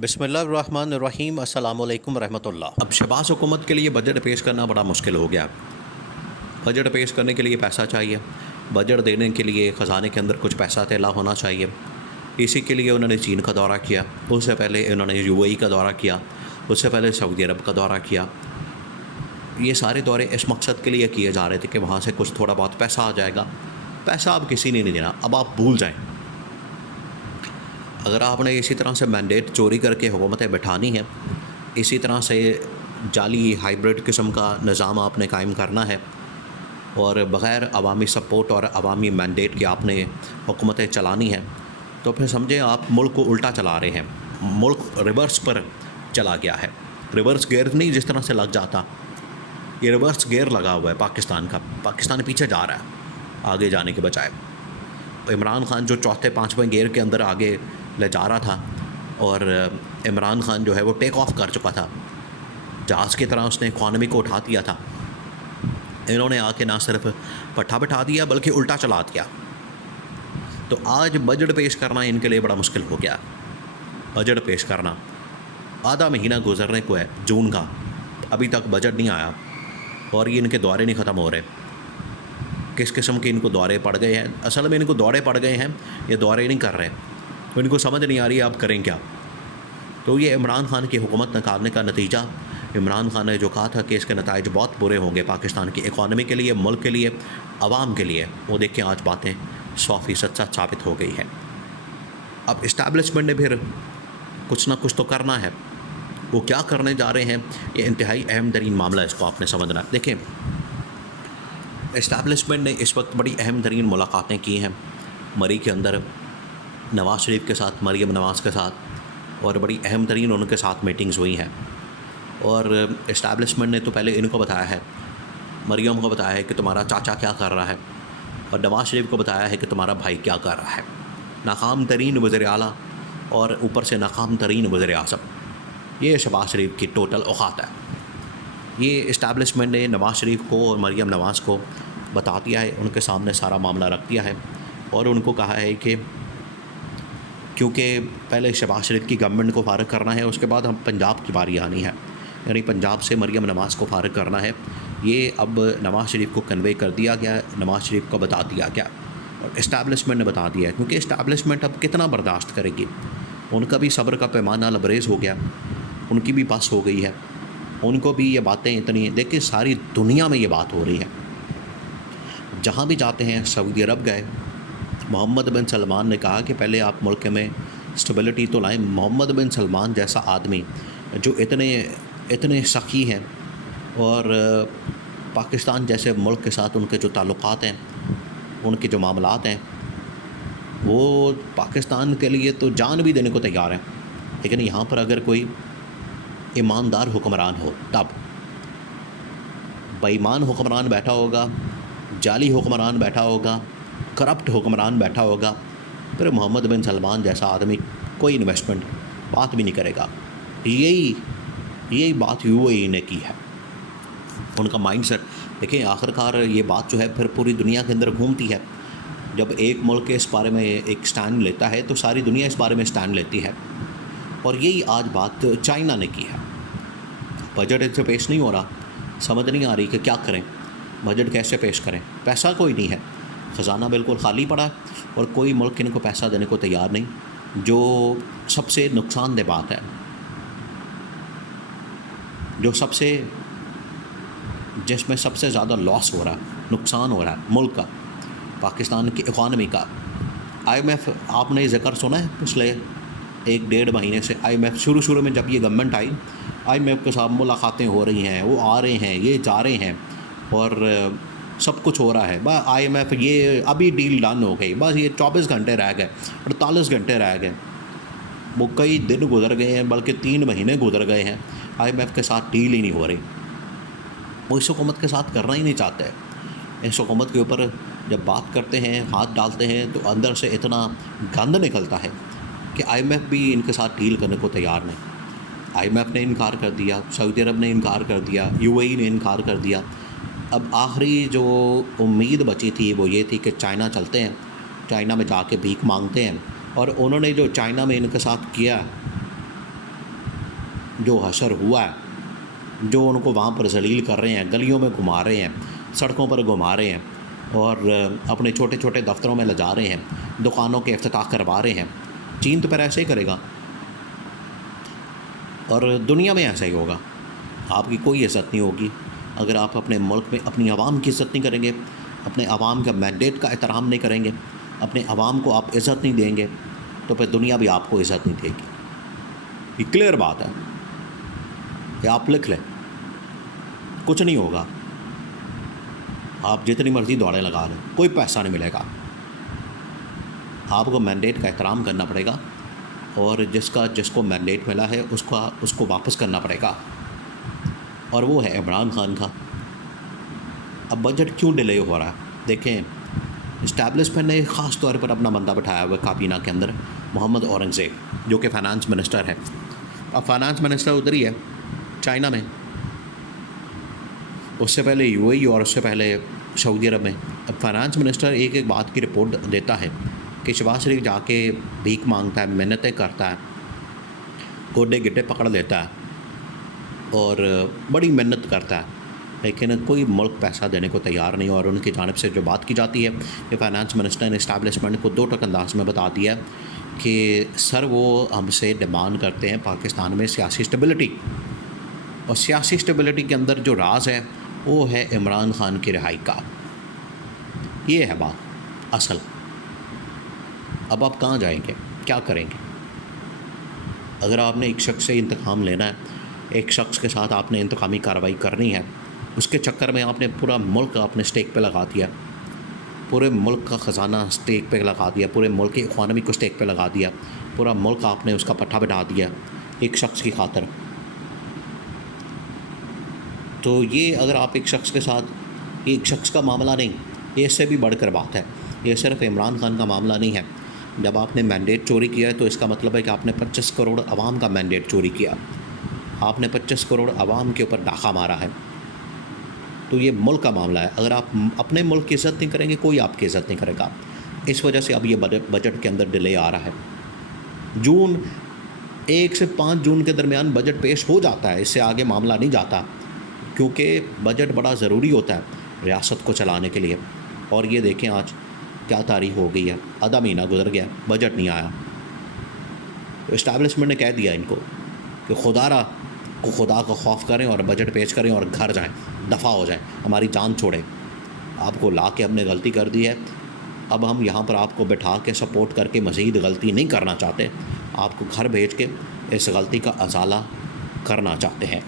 बिस्मिल्लाहिर्रहमानिर्रहीम अस्सलामु अलैकुम रहमतुल्लाह। अब शहबाज हुकूमत के लिए बजट पेश करना बड़ा मुश्किल हो गया। बजट पेश करने के लिए पैसा चाहिए, बजट देने के लिए ख़जाने के अंदर कुछ पैसा तैला होना चाहिए। इसी के लिए उन्होंने चीन का दौरा किया, उससे पहले उन्होंने यूएई का दौरा किया, उससे पहले सऊदी अरब का दौरा किया। ये सारे दौरे इस मकसद के लिए किए जा रहे थे कि वहाँ से कुछ थोड़ा बहुत पैसा आ जाएगा। पैसा अब किसी ने नहीं देना, अब आप भूल जाएँ। अगर आपने इसी तरह से मैंडेट चोरी करके हुकूमतें बैठानी है, इसी तरह से जाली हाइब्रिड किस्म का निज़ाम आपने कायम करना है और बग़ैर अवामी सपोर्ट और अवामी मैंडेट के आपने हुकूमतें चलानी है, तो फिर समझें आप मुल्क को उल्टा चला रहे हैं। मुल्क रिवर्स पर चला गया है। रिवर्स गियर नहीं जिस तरह से लग जाता, ये रिवर्स गियर लगा हुआ है पाकिस्तान का। पाकिस्तान पीछे जा रहा है आगे जाने के बजाय। इमरान खान जो चौथे पाँचवें गियर के अंदर आगे ले जा रहा था, और इमरान खान जो है वो टेक ऑफ कर चुका था, जहाज़ की तरह उसने इकॉनमी को उठा दिया था। इन्होंने आके ना सिर्फ पट्टा बिठा दिया बल्कि उल्टा चला दिया। तो आज बजट पेश करना इनके लिए बड़ा मुश्किल हो गया। बजट पेश करना, आधा महीना गुजरने को है जून का, अभी तक बजट नहीं आया और ये इनके दौरे नहीं ख़त्म हो रहे। किस किस्म के इनको दौरे पड़ गए हैं, असल में इनको दौरे पड़ गए हैं, ये दौरे नहीं कर रहे, तो इनको समझ नहीं आ रही है आप करें क्या। तो ये इमरान खान की हुकूमत निकालने का नतीजा, इमरान खान ने जो कहा था कि इसके नताइज बहुत बुरे होंगे पाकिस्तान की इकॉनमी के लिए, मुल्क के लिए, आवाम के लिए, वो देख के आज बातें 100% सच साबित हो गई है। अब इस्टेब्लिशमेंट ने फिर कुछ ना कुछ तो करना है। वो क्या करने जा रहे हैं, ये इंतहाई अहम तरीन मामला है, इसको आपने समझना है। देखें, इस्टेब्लिशमेंट ने इस वक्त बड़ी अहम तरीन मुलाकातें की हैं मरी के अंदर, नवाज़ शरीफ के साथ, मरीम नवाज़ के साथ, और बड़ी अहम तरीन उनके साथ मीटिंग्स हुई हैं। और इस्टेब्लिशमेंट ने तो पहले इनको बताया है, मरीम को बताया है कि तुम्हारा चाचा क्या कर रहा है, और नवाज़ शरीफ को बताया है कि तुम्हारा भाई क्या कर रहा है। नाकाम तरीन वज़ीर आला और ऊपर से नाकाम तरीन वज़ीर आज़म, ये शहबाज शरीफ की टोटल औकात है। ये इस्टेब्लिशमेंट ने नवाज़ शरीफ को और मरीम नवाज़ को बता दिया है, उनके सामने सारा मामला रख दिया है और उनको कहा है कि क्योंकि पहले शहबाज शरीफ की गवर्नमेंट को फारिग करना है, उसके बाद हम पंजाब की बारी आनी है, यानी पंजाब से मरीम नवाज़ को फारिग करना है। ये अब नवाज़ शरीफ को कन्वे कर दिया गया, नवाज़ शरीफ को बता दिया गया और इस्टेब्लिशमेंट ने बता दिया है, क्योंकि इस्टेब्लिशमेंट अब कितना बर्दाश्त करेगी। उनका भी सब्र का पैमाना लबरेज़ हो गया, उनकी भी बस हो गई है, उनको भी ये बातें इतनी, देखिए सारी दुनिया में ये बात हो रही है। जहाँ भी जाते हैं, सऊदी अरब गए, मोहम्मद बिन सलमान ने कहा कि पहले आप मुल्क में स्टेबिलिटी तो लाएं। मोहम्मद बिन सलमान जैसा आदमी जो इतने सखी हैं और पाकिस्तान जैसे मुल्क के साथ उनके जो ताल्लुक़ात हैं, उनके जो मामलात हैं, वो पाकिस्तान के लिए तो जान भी देने को तैयार हैं। लेकिन यहाँ पर अगर कोई ईमानदार हुक्मरान हो, तब बेईमान हुक्मरान बैठा होगा, जाली हुक्मरान बैठा होगा, करप्ट हुक्मरान बैठा होगा, फिर मोहम्मद बिन सलमान जैसा आदमी कोई इन्वेस्टमेंट बात भी नहीं करेगा। यही बात यूएई ने की है, उनका माइंडसेट। देखिए, आखिरकार ये बात जो है फिर पूरी दुनिया के अंदर घूमती है। जब एक मुल्क इस बारे में एक स्टैंड लेता है तो सारी दुनिया इस बारे में स्टैंड लेती है, और यही आज बात चाइना ने की है। बजट इससे पेश नहीं हो रहा, समझ नहीं आ रही कि क्या करें, बजट कैसे पेश करें। पैसा कोई नहीं है, ख़जाना बिल्कुल खाली पड़ा है और कोई मुल्क इनको पैसा देने को तैयार नहीं। जो सबसे नुकसानदेह बात है, जो जिसमें सबसे ज़्यादा लॉस हो रहा है, नुकसान हो रहा है मुल्क का, पाकिस्तान की इकॉनमी का, IMF आपने ज़िक्र सुना है पिछले 1-1.5 महीने से। IMF शुरू में जब ये गवर्नमेंट आई, IMF के साथ मुलाकातें हो रही हैं, वो आ रहे हैं, ये जा रहे हैं और सब कुछ हो रहा है। बस IMF ये अभी डील डन हो गई, बस ये 24 घंटे रह गए, 48 घंटे रह गए, वो कई दिन गुजर गए हैं, बल्कि 3 महीने गुजर गए हैं, IMF के साथ डील ही नहीं हो रही। वो इस हुकूमत के साथ करना ही नहीं चाहते। इस हुकूमत के ऊपर जब बात करते हैं, हाथ डालते हैं, तो अंदर से इतना गंद निकलता है कि IMF भी इनके साथ डील करने को तैयार नहीं। IMF ने इनकार कर दिया, सऊदी अरब ने इनकार कर दिया, यूएई ने इनकार कर दिया। अब आखिरी जो उम्मीद बची थी वो ये थी कि चाइना चलते हैं, चाइना में जाके भीख मांगते हैं, और उन्होंने जो चाइना में इनके साथ किया जो हशर हुआ है, जो उनको वहाँ पर जलील कर रहे हैं, गलियों में घुमा रहे हैं, सड़कों पर घुमा रहे हैं और अपने छोटे छोटे दफ्तरों में ले जा रहे हैं, दुकानों के इफ्तिताह करवा रहे हैं। चीन तो फिर ऐसे ही करेगा और दुनिया में ऐसा ही होगा। आपकी कोई इज़्ज़त नहीं होगी अगर आप अपने मुल्क में अपनी आवाम की इज़्ज़त नहीं करेंगे, अपने आवाम का मैंडेट का एहतराम नहीं करेंगे, अपने आवाम को आप इज़्ज़त नहीं देंगे, तो फिर दुनिया भी आपको इज़्ज़त नहीं देगी। ये क्लियर बात है, ये आप लिख लें। कुछ नहीं होगा, आप जितनी मर्ज़ी दौड़ें लगा लें, कोई पैसा नहीं मिलेगा। आपको मैंडेट का एहतराम करना पड़ेगा और जिसको मैंडेट मिला है उसको वापस करना पड़ेगा, और वो है इमरान खान का। अब बजट क्यों डिले हो रहा है? देखें, इस्टेब्लिशमेंट ने ख़ास तौर पर अपना बंदा बैठाया हुआ है काबीना के अंदर, मोहम्मद औरंगज़ेब, जो कि फ़ाइनेंस मिनिस्टर है। अब फ़ाइनेंस मिनिस्टर उधर ही है, चाइना में, उससे पहले यूएई और उससे पहले सऊदी अरब में। अब फाइनेंस मिनिस्टर एक एक बात की रिपोर्ट देता है कि शहबाज शरीफ जाके भीख मांगता है, मेहनतें करता है, गोडे गिट्टे पकड़ लेता है और बड़ी मेहनत करता है, लेकिन कोई मुल्क पैसा देने को तैयार नहीं। और उनकी जानिब से जो बात की जाती है कि फ़ाइनेंस मिनिस्टर ने इस्टेब्लिशमेंट को दो टक अंदाज में बता दिया कि सर वो हमसे डिमांड करते हैं पाकिस्तान में सियासी स्टेबिलिटी, और सियासी स्टेबिलिटी के अंदर जो राज है वो है इमरान खान की रिहाई का। ये है बात असल। अब आप कहाँ जाएंगे, क्या करेंगे? अगर आपने एक शख्स से इंतकाम लेना है, एक शख्स के साथ आपने इंतकामी कार्रवाई करनी है, उसके चक्कर में आपने पूरा मुल्क आपने स्टेक पे लगा दिया, पूरे मुल्क का ख़जाना स्टेक पे लगा दिया, पूरे मुल्क की इकॉनमी को स्टेक पे लगा दिया, पूरा मुल्क आपने उसका पट्टा बिठा दिया एक शख्स की खातर। तो ये अगर आप एक शख्स के साथ, एक शख्स का मामला नहीं, ये इससे भी बढ़कर बात है, ये सिर्फ इमरान खान का मामला नहीं है। जब आपने मैंडेट चोरी किया है तो इसका मतलब है कि आपने 25 करोड़ आवाम का मैंडेट चोरी किया, आपने 25 करोड़ आवाम के ऊपर डाका मारा है। तो ये मुल्क का मामला है। अगर आप अपने मुल्क की इज़्ज़त नहीं करेंगे, कोई आपकी इज़्ज़त नहीं करेगा। इस वजह से अब ये बजट के अंदर डिले आ रहा है। जून 1 से 5 जून के दरमियान बजट पेश हो जाता है, इससे आगे मामला नहीं जाता, क्योंकि बजट बड़ा ज़रूरी होता है रियासत को चलाने के लिए। और ये देखें आज क्या तारीख हो गई है, आधा महीना गुजर गया, बजट नहीं आया। तो इस्टेब्लिशमेंट ने कह दिया इनको कि खुदा का खौफ करें और बजट पेश करें और घर जाएं, दफ़ा हो जाएं, हमारी जान छोड़ें। आपको ला के हमने गलती कर दी है, अब हम यहाँ पर आपको बैठा के सपोर्ट करके मज़ीद गलती नहीं करना चाहते, आपको घर भेज के इस गलती का अज़ाला करना चाहते हैं।